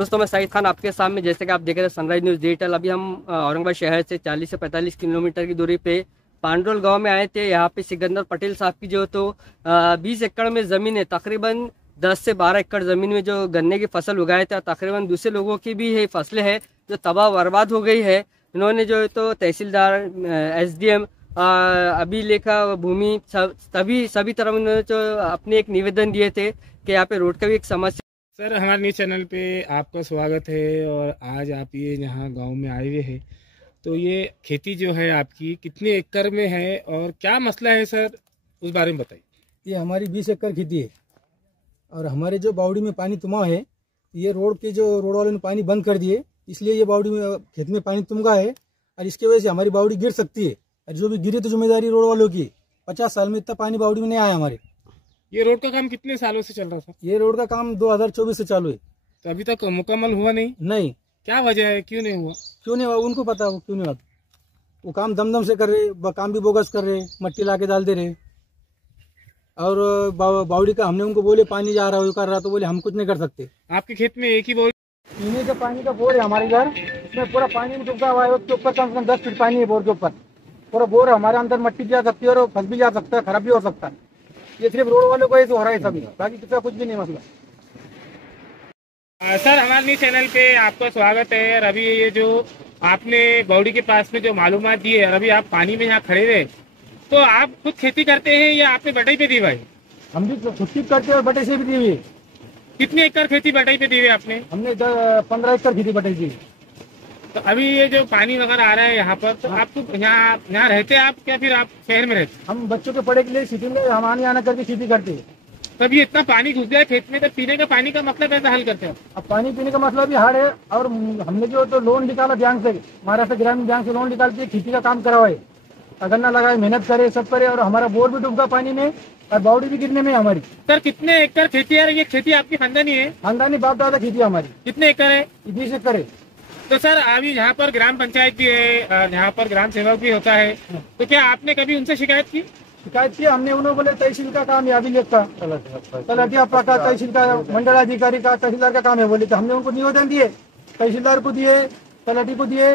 दोस्तों मैं साहिद खान आपके सामने, जैसे कि आप देख रहे हैं सनराइज न्यूज़ डिजिटल। अभी हम औरंगाबाद शहर से 40 से 45 किलोमीटर की दूरी पे पांडरोल गांव में आए थे। यहाँ पे सिकंदर पटेल साहब की जो 20 एकड़ में ज़मीन है, तकरीबन 10 से 12 एकड़ ज़मीन में जो गन्ने की फसल उगाए थे। तकरीबन दूसरे लोगों की भी है फसलें हैं जो तबाह बर्बाद हो गई है। इन्होंने जो तो तहसीलदार, SDM, अभिलेखा, भूमि, सभी तरफ उन्होंने जो अपने एक निवेदन दिए थे कि यहाँ पे रोड का भी एक समस्या। सर, हमारे न्यूज़ चैनल पे आपका स्वागत है। और आज आप ये यहाँ गांव में आए हुए हैं, तो ये खेती जो है आपकी कितने एकड़ में है और क्या मसला है सर, उस बारे में बताइए। ये हमारी 20 एकड़ खेती है और हमारे जो बावड़ी में पानी तुमा है, ये रोड वालों ने पानी बंद कर दिए, इसलिए ये बावड़ी में खेत में पानी तुम गया है और इसकी वजह से हमारी बावड़ी गिर सकती है। और जो भी गिरे तो जिम्मेदारी रोड वालों की। 50 साल में इतना पानी बावड़ी में नहीं आया हमारे। ये रोड का काम कितने सालों से चल रहा था? ये रोड का काम 2024 से चालू है। तो अभी तक मुकम्मल हुआ नहीं? नहीं। क्या वजह है, क्यों नहीं हुआ? क्यों नहीं हुआ उनको पता, वो क्यों नहीं हुआ। वो काम दमदम से कर रहे, काम भी बोगस कर रहे, मट्टी ला के डाल दे रहे। और बावड़ी का हमने उनको बोले पानी जा रहा है, कर रहा, तो बोले हम कुछ नहीं कर सकते। आपके खेत में एक ही बोर? पीने का पानी का बोर है हमारे घर, उसमें पूरा पानी में डूबा हुआ है। उसके ऊपर कम से कम 10 फीट पानी है बोर के ऊपर। पूरा बोर है, हमारे अंदर मट्टी भी जा सकती है और फंस भी जा सकता है, खराब भी हो सकता है। ये सिर्फ रोड वालों को ऐसे हो रहा है सभी, बाकी किसी का कुछ भी नहीं मसला। सर, हमारे न्यूज़ चैनल पे आपका स्वागत है। और अभी ये जो आपने बावड़ी के पास में जो मालूमात दी है, और अभी आप पानी में यहाँ खड़े रहे, तो आप खुद खेती करते हैं या आपने बटाई पे दी भाई? हम भी खुद की करते हैं और बटाई से भी दी हुई है। कितने एकड़ खेती बटाई पे दी हुई आपने? हमने 15 एकड़ खेती बटाई दी। तो अभी ये जो पानी वगैरह आ रहा है यहाँ पर, तो आपको यहाँ रहते आप क्या फिर आप शहर में रहते? हम बच्चों के पढ़े के लिए सिटी में हम आने आना करके खेती करते हैं। तब ये इतना पानी घुस गया खेत में, तो पीने का पानी का मतलब कैसे हल करते हैं? अब पानी पीने का मसला भी हार्ड है। और हमने जो तो लोन निकाला बैंक से, महाराष्ट्र ग्रामीण बैंक से लोन निकाल के खेती का काम करवाए, गन्ना लगाए, मेहनत करे, सब करे। और हमारा बोर भी डूबा पानी में और बावड़ी भी गिरने में हमारी। सर, कितने एकड़ खेती है? ये खेती आपकी खानदानी है? खानदानी बाप दादा खेती है हमारी। कितने एकड़ है? 20 एकड़ है। तो सर, अभी यहाँ पर ग्राम पंचायत भी है, यहाँ पर ग्राम सेवक भी होता है, तो क्या आपने कभी उनसे शिकायत की? शिकायत की हमने, उन्होंने बोले तहसील का काम है, अभिलेख का, तलाटिया का, तहसील का, मंडलाधिकारी का, तहसीलदार का काम है बोले। तो हमने उनको निवेदन दिए, तहसीलदार को दिए, तलाटी को दिए,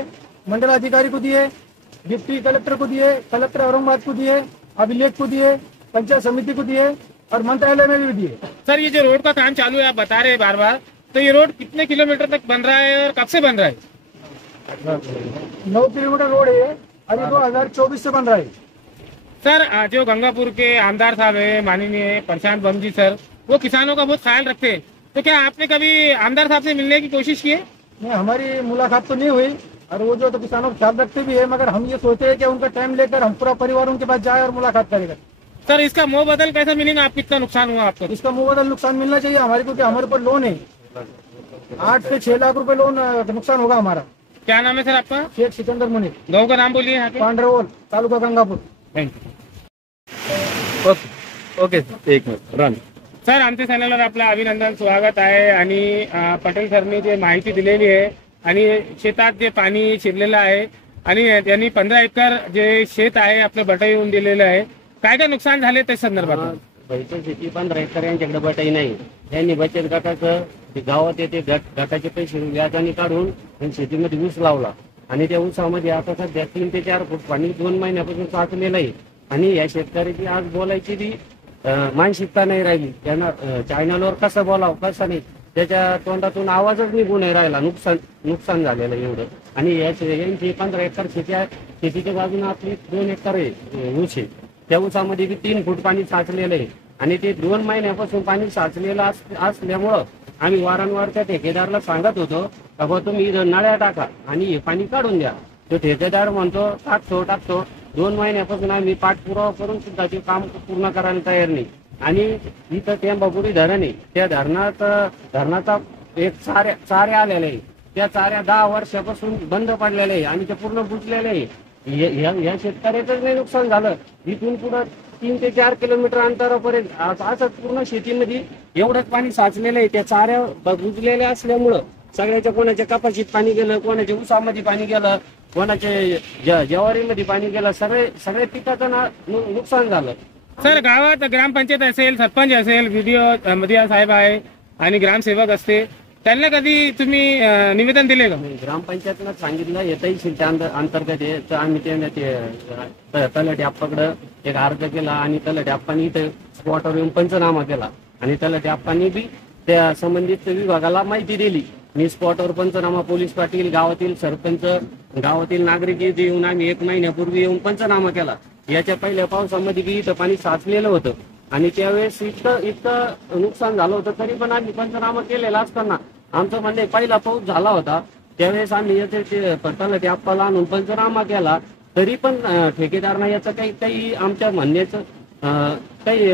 मंडलाधिकारी को दिए, डिप्टी कलेक्टर को दिए, कलेक्टर औरंगाबाद को दिए, अभिलेख को दिए, पंचायत समिति को दिए और मंत्रालय में भी दिए। सर, ये जो रोड का काम चालू है, आप बता रहे हैं बार बार, तो ये रोड कितने किलोमीटर तक बन रहा है और कब से बन रहा है? 9 किलोमीटर रोड है और ये 2024 से बन रहा है। सर, जो गंगापुर के आमदार साहब है, माननीय प्रशांत बम जी सर, वो किसानों का बहुत ख्याल रखते हैं, तो क्या आपने कभी आमदार साहब से मिलने की कोशिश की है? नहीं, हमारी मुलाकात तो नहीं हुई। और वो जो तो किसानों का ख्याल रखते भी है, मगर हम ये सोचते हैं कि उनका टाइम लेकर हम पूरा परिवार उनके पास जाए और मुलाकात करेगा। सर, इसका मुँह बदल कैसा मिलेगा? आप कितना नुकसान हुआ आपको? इसका मुबदल नुकसान मिलना चाहिए हमारे को, हमारे ऊपर लोन है 8 से 6 लाख रुपए लोन नुकसान होगा हमारा। क्या नाम है सर आपका? शेख सिकंदर मुनीर। गाँव का नाम बोलिए यहाँ के। Pandrol, taluka Gangapur. Thank you. Okay एक मिनिट रन. सर, आमच्या चॅनलवर आपलं अभिनंदन, स्वागत आहे. आणि पटेल सरनी जे माहिती दिलेली आहे आणि शेतात जे पाणी शिरलेलं आहे आणि त्यांनी 15 एकर जे शेत आहे आपलं बटाई येऊन दिलेलं आहे, काय काय नुकसान झाले त्या संदर्भात? बैठक शेती 15 एकर यांच्याकडे बटाई नाही. त्यांनी बचत गटाचं गावात येते गटाचे पैसे व्याजाने काढून आणि शेतीमध्ये ऊस लावला आणि त्या ऊसामध्ये आता सध्या 3 ते 4 फूट पाणी 2 महिन्यापासून साचलेलं आहे. आणि या शेतकऱ्याची आज बोलायची बी मानसिकता नाही राहिली. त्यांना चॅनलवर कसं बोलावं कसं नाही, त्याच्या तोंडातून आवाजच निघून नाही राहिला. नुकसान झालेलं एवढं. आणि यांची 15 एकर शेती आहे. शेतीच्या बाजूने आपली 2 एकर ऊस आहे. त्या ऊसामध्ये बी 3 फूट पाणी साचलेलं आहे आणि ते 2 महिन्यापासून पाणी साचलेलं असल्यामुळं आम्ही वारंवार त्या ठेकेदाराला सांगत होतो का बा तुम्ही नळ्या टाका आणि हे पाणी काढून द्या. तो ठेकेदार म्हणतो टाकतो. 2 महिन्यापासून आम्ही पाठपुरावा करून सुद्धा ते काम पूर्ण करायला तयार नाही. आणि इथं टेंबापुरी धरण आहे, त्या धरणाचा एक चारे आलेले आहे. त्या चाऱ्या 10 वर्षापासून बंद पडलेले आहे आणि ते पूर्ण बुजलेले आहे. या शेतकऱ्याचंच नाही नुकसान झालं, इथून पुढे 3 ते 4 किलोमीटर अंतरापर्यंत असं पूर्ण शेतीमध्ये एवढंच पाणी साचलेलं आहे. त्या चाऱ्या बुजलेल्या असल्यामुळं सगळ्याच्या कोणाच्या कपाशीत पाणी गेलं, कोणाच्या ऊसामध्ये पाणी गेलं, कोणाच्या ज्वारीमध्ये पाणी गेलं, सगळे पिकाचं नुकसान झालं. सर, गावात ग्रामपंचायत असेल, सरपंच असेल, व्हिडिओ मदिया साहेब आहे आणि ग्रामसेवक असते, त्यांना कधी तुम्ही निवेदन दिले का? ग्रामपंचायतनं सांगितलं येतही शिल्च्या अंतर्गत आहे तर आम्ही ते तलाठी आप्पाकडं एक अर्ज केला आणि तलाठी आप्पांनी इथे स्पॉटवर येऊन पंचनामा केला आणि तलाठी आप्पांनी बी त्या संबंधित विभागाला माहिती दिली. मी स्पॉटवर पंचनामा पोलीस पाटील गावातील सरपंच गावातील नागरिक येऊन आम्ही 1 महिन्यापूर्वी येऊन पंचनामा केला. याच्या पहिल्या पावसामध्ये बी इथं पाणी साचलेलं होतं आणि त्यावेळेस इतकं नुकसान झालं होतं तरी पण आम्ही पंचनामा केलेला असताना आमचं म्हणणे पहिला पाऊस झाला होता त्यावेळेस आम्ही याचे तलाठी आप्पाला आणून पंचनामा केला तरी पण ठेकेदारनं याचं काही आमच्या म्हणण्याचं काही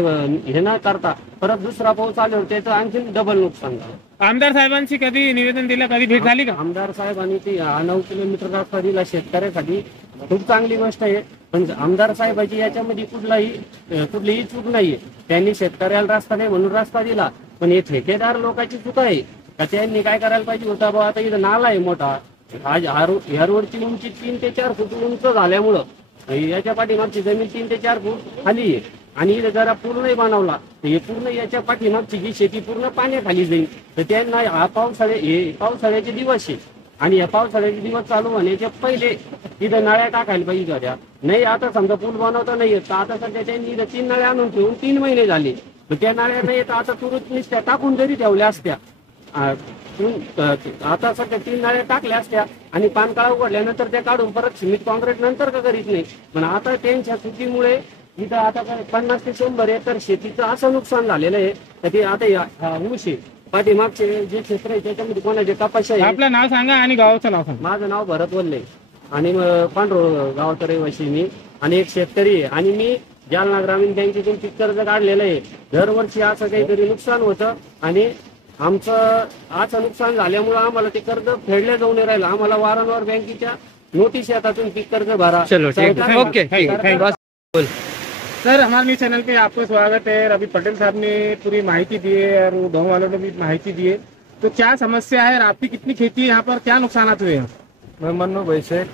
हे न करता परत दुसरा पाऊस आल्यावर त्याचं आणखी डबल नुकसान झालं. आमदार साहेबांशी कधी निवेदन दिलं, कधी भेट झाली का? आमदार साहेबांनी ती 9 किलोमीटर रस्ता दिला शेतकऱ्यासाठी, खूप चांगली गोष्ट आहे. पण आमदार साहेबांची याच्यामध्ये कुठलीही चूक नाहीये. त्यांनी शेतकऱ्याला रस्ता नाही म्हणून रस्ता दिला, पण हे ठेकेदार लोकांची चूक आहे का? त्यांनी काय करायला पाहिजे होता बाबा, आता इथं नाला आहे मोठा, आज ह्या रोडची उंची 3 ते 4 फूट उंच झाल्यामुळं याच्या पाठीमागची जमीन 3 ते 4 फूट खाली आहे आणि इथं जरा पूल नाही बनवला तर हे पूर्ण याच्या पाठीमागची जी शेती पूर्ण पाण्याखाली जाईल. तर त्यांना हा पावसाळ्याचे दिवस आहे आणि या पावसाळ्याचे दिवस चालू होण्याच्या पहिले इथं नळ्या टाकायला पाहिजे होत्या. नाही आता समजा पूल बनवता नाही येत तर आता सध्या त्यांनी इथं 3 नळ्या आणून ठेवून 3 महिने झाले. तर त्या नळ्या नाही येत आता तुरंत नुसत्या टाकून जरी ठेवल्या असत्या आता सध्या 3 नळ्या टाकल्या असत्या आणि पानकाळा उघडल्यानंतर त्या काढून परत सिमेंट कॉन्क्रीट नंतर का करीत नाही. पण आता त्यांच्या चुकीमुळे इथं आता 50 ते 100 एकर शेतीचं असं नुकसान झालेलं आहे तर ते आता ऊस आहे पाठीमागचे जे क्षेत्र आहे त्याच्यामध्ये कोणाचे कपाशी आहे. आपलं नाव सांगा आणि गावाचं नाव सांगा. माझं नाव भरत वल्ले आणि पांढरोळ गावाचा रहिवासी मी आणि एक शेतकरी आहे आणि मी जालना ग्रामीण बँकेतून पीक कर्ज काढलेलं आहे. दरवर्षी असं काहीतरी नुकसान होतं आणि आमचं असं नुकसान झाल्यामुळे आम्हाला ते कर्ज फेडले जाऊन नाही राहिलं. आम्हाला वारंवार बँकेच्या नोटीस येतातून पीक कर्ज भरा. ओके सर, हमारे चैनल पे आपको स्वागत है. अभी पटेल साहब ने पूरी माहिती दी है और गाँव वालों ने भी माहिती दी है. तो क्या समस्या है और आपकी कितनी खेती है यहाँ पर, क्या नुकसानात हुए हैं? मैं मन्नू भाई शेख,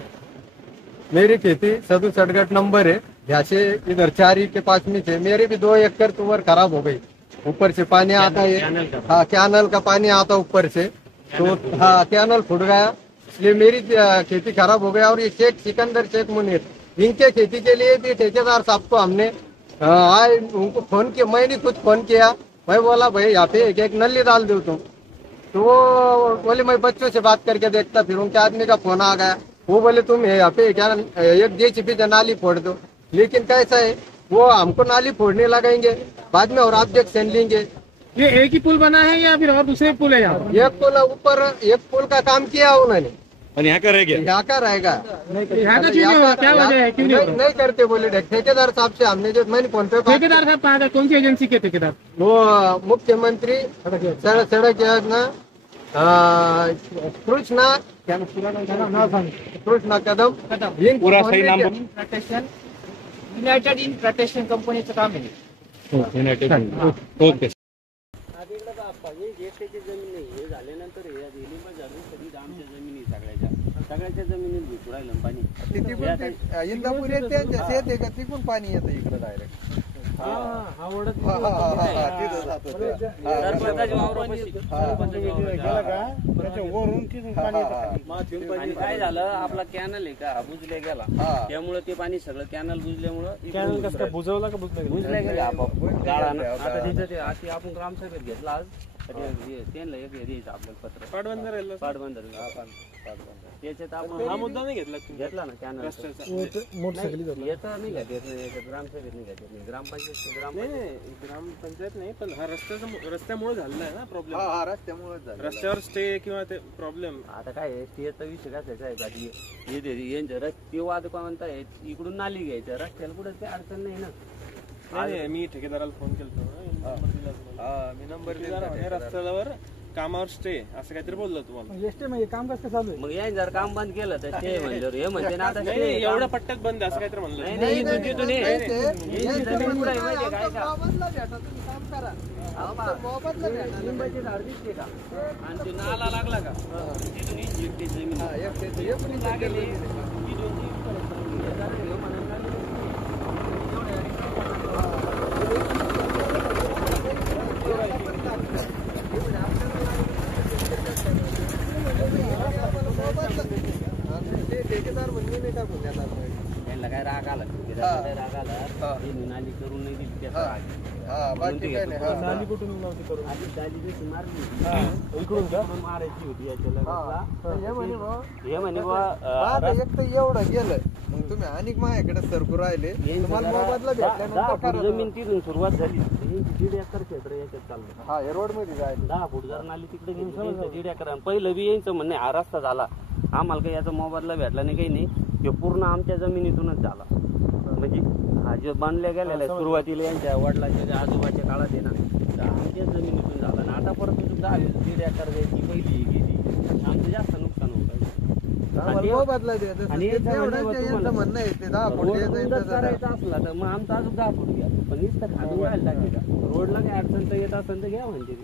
मेरी खेती 67 नंबर है. यहाँ से इधर 4 के पास में थे. मेरे भी 2 एकड़ तुवर खराब हो गई. ऊपर से पानी आता है, हाँ कैनल का पानी आता ऊपर से, तो हाँ कैनल फूट गया इसलिए मेरी खेती खराब हो गया. और ये शेख सिकंदर शेख मुनीर, इनके खेती के लिए भी ठेकेदार साहब को हमने आए उनको फोन किया. मैंने खुद फोन किया. मैं बोला भाई यहाँ पे एक नली डाल दो तुम, तो वो बोले मैं बच्चों से बात करके देखता. फिर उनके आदमी का फोन आ गया. वो बोले तुम यहाँ पे क्या एक जेसीबी से नाली फोड़ दो. लेकिन कैसा है, वो हमको नाली फोड़ने लगाएंगे, बाद में और ऑब्जेक्शन लेंगे. ये एक ही पुल बना है या फिर और दूसरे पुल है यहाँ? एक पुल ऊपर, एक पुल का काम किया उन्होंने और यहाँ का रहेगा, यहाँ का रहेगा. यहाँ का क्यों नहीं होगा? क्या वजह है, क्यों नहीं होगा? नहीं करते बोले ठेकेदार साहब से हमने जो मैंने फोन पे ठेकेदार साहब कहाँ गए? कौन सी एजेंसी के ठेकेदार? वो मुख्यमंत्री सड़क योजना कृष्णा कदम पूरा सही नाम युनायटेड इन प्रोटेक्शन कंपनीचं काम आहे. ओके. जमीन नाही हे झाल्यानंतर आमच्या जमिनी सगळ्याच्या जमिनीत घुसू राहिलं पाणी. इंदापूर शेत आहे का तिकून पाणी येतं इकडे डायरेक्ट. आणि काय झालं, आपला कॅनल आहे का बुजल्या गेला, त्यामुळे ते पाणी सगळं कॅनल बुजल्यामुळे कॅनल कसं काय बुजवला का बुजल्या गेले आपोआप गाळानं. आता तिथं ते अशी आपण ग्रामसभेत घेतला आज त्यांना एक द्यायचं आपल्याला पत्र पाटबंदर त्याच्यात आपण हा मुद्दा नाही घेतला ना कॅनल याचा नाही घ्यायचं ग्रामसभेत नाही घ्यायचं. ग्रामपंचायत नाही, पण हा रस्त्यामुळे झालेला आहे ना प्रॉब्लेम. रस्त्यामुळे रस्त्यावर स्टे किंवा ते प्रॉब्लेम. आता काय स्टेचा विषय कसायचा आहे, ते वाद कोणता इकडून नाली घ्यायचं रस्त्याला कुठे काही अडचण नाही ना. मी ठेकेदाराला फोन केला, मी नंबर दिला, रस्त्यावर कामावर स्टे असं काहीतरी बोललो तुम्हाला. काम कसं चालू आहे? मग या जर काम बंद केलं तर स्टे म्हणलं हे म्हणते ना आता एवढ्या पट्ट्यात बंद असं काहीतरी म्हणलं. आणि ते नाला लागला का टाकून देणार नाही. त्यांना काय राग आला हा. राग आला हा. ते नाली करून नाही दिली त्याचा हा. राग आहे. हा बाकी काय नाही. हा. नाली कुठून नव्हती करून आधी दाजी जशी मारली इकडून का इकडून मारायची होती याच्याला हा. हे म्हणे बुवा, हे म्हणे बुवा, माझं एक तर एवढं गेलं मग तुम्ही अनेक माझ्याकडे सरकू राहिले तुम्हाला मोबदला दहा भेटल्यानंतर फूट करा जमीन तिथून सुरुवात झाली 1.5 एकर क्षेत्र याच्यात चाललं. हा हे रोड मध्ये जायला 10 फूट जर नाली तिकडे गेली 1.5 एकर. पहिलं बी यायचं म्हणणे हा रस्ता झाला आम्हाला काही याचा मोबदला भेटला नाही काही नाही. हे पूर्ण आमच्या जमिनीतूनच झाला. म्हणजे हा जो बांधल्या गेलेला आहे सुरुवातीला यांच्या वडिलांच्या ज्या आजोबाच्या काळात आहे ना तर आमच्याच जमिनीतून झाला आणि आता परत 10-1.5 एकर घ्यायची पहिली गेली आमचं जास्त नुकसान होतं. आम्हाला मोबदला द्या जसं आणि ते याचं तेवढं म्हणणं यांचं तुम्हाला- म्हणणं आहे ते 10 फूट रोड द्यायचं रुंदच यांचं करायचा असला तर मग आमचा अजून 10 फूट घ्या पण नुसतं खाली व्हायला टाकी का रोडला काही अडचण तर येत असेल तर घ्या म्हणजे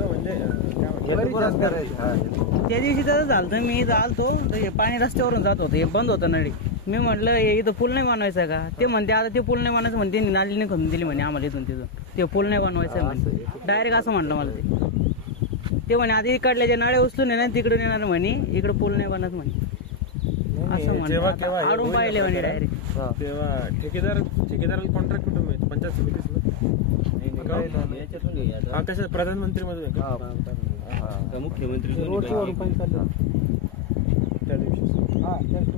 म्हणजे परिचार करायचं. हा. त्या दिवशी तसं झालं तर मी इथं आलतो तर हे पाणी रस्त्यावरून जात होतं हे बंद होतं नळी. मी म्हटलं हे इथं पूल नाही बनवायचं का ते म्हणते आता ते पूल नाही बनवायचं म्हणते नालीने खणून दिली म्हणे आम्हाला इथून तिथून ते पूल नाही बनवायचं म्हणे डायरेक्ट असं म्हटलं मला ते म्हणे आधी इकडल्या नळ्या उचलून येणार तिकडून येणार म्हणे इकडे पूल नाही बनत म्हणे असं म्हणलं आडून पाहिले म्हणे डायरेक्ट. तेव्हा ठेकेदाराला कॉन्ट्रॅक्ट कुठून मिळतो पंचायत समितीला याच्यातून हे आता हा कसं प्रधानमंत्री मधून का का मुख्यमंत्री रोडवर पाणी चाललं त्या दिवशी हा त्याच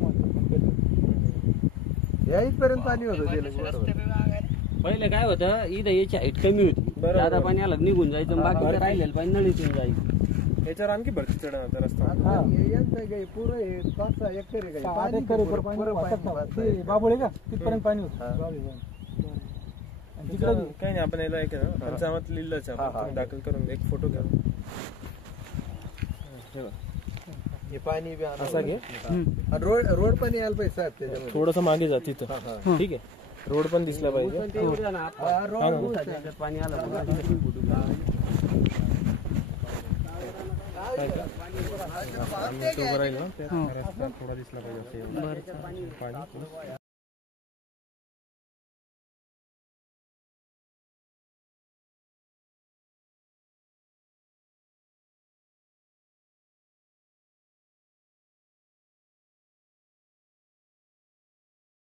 या इथपर्यंत पाणी होतं ते बरोबर. पहिले काय होतं इथं याची हाईट कमी होती बरोबर. जादा पाणी आलं निघून जायचं बाकीचं राहिलेलं पाणी नळीतून जायचं. याच्यावर आणखी भरती चढ होता रस्ता आता हे यांचं काही पुरं आहे 5-6 एकर आहे काही. 8 एकर पुरं पाणी पाणी वाहतात. ते बाबोळे का तिथपर्यंत पाणी होतं तिकडे काही नाही आपण याला एक आहे ना पंचामत लिहिलंच आहे आपण. तुम्ही दाखल करून एक फोटो घ्या हे बघा. हे पाणी बी आणा. असा घे रोड पण यायला पाहिजे साहेब त्याच्यामध्ये. थोडस मागे जा तिथं ठीक आहे रोड पण दिसला पाहिजे पण ते एवढं ना आता हा, रोड त्याच्यात पाणी आलं थोडा दिसला पाहिजे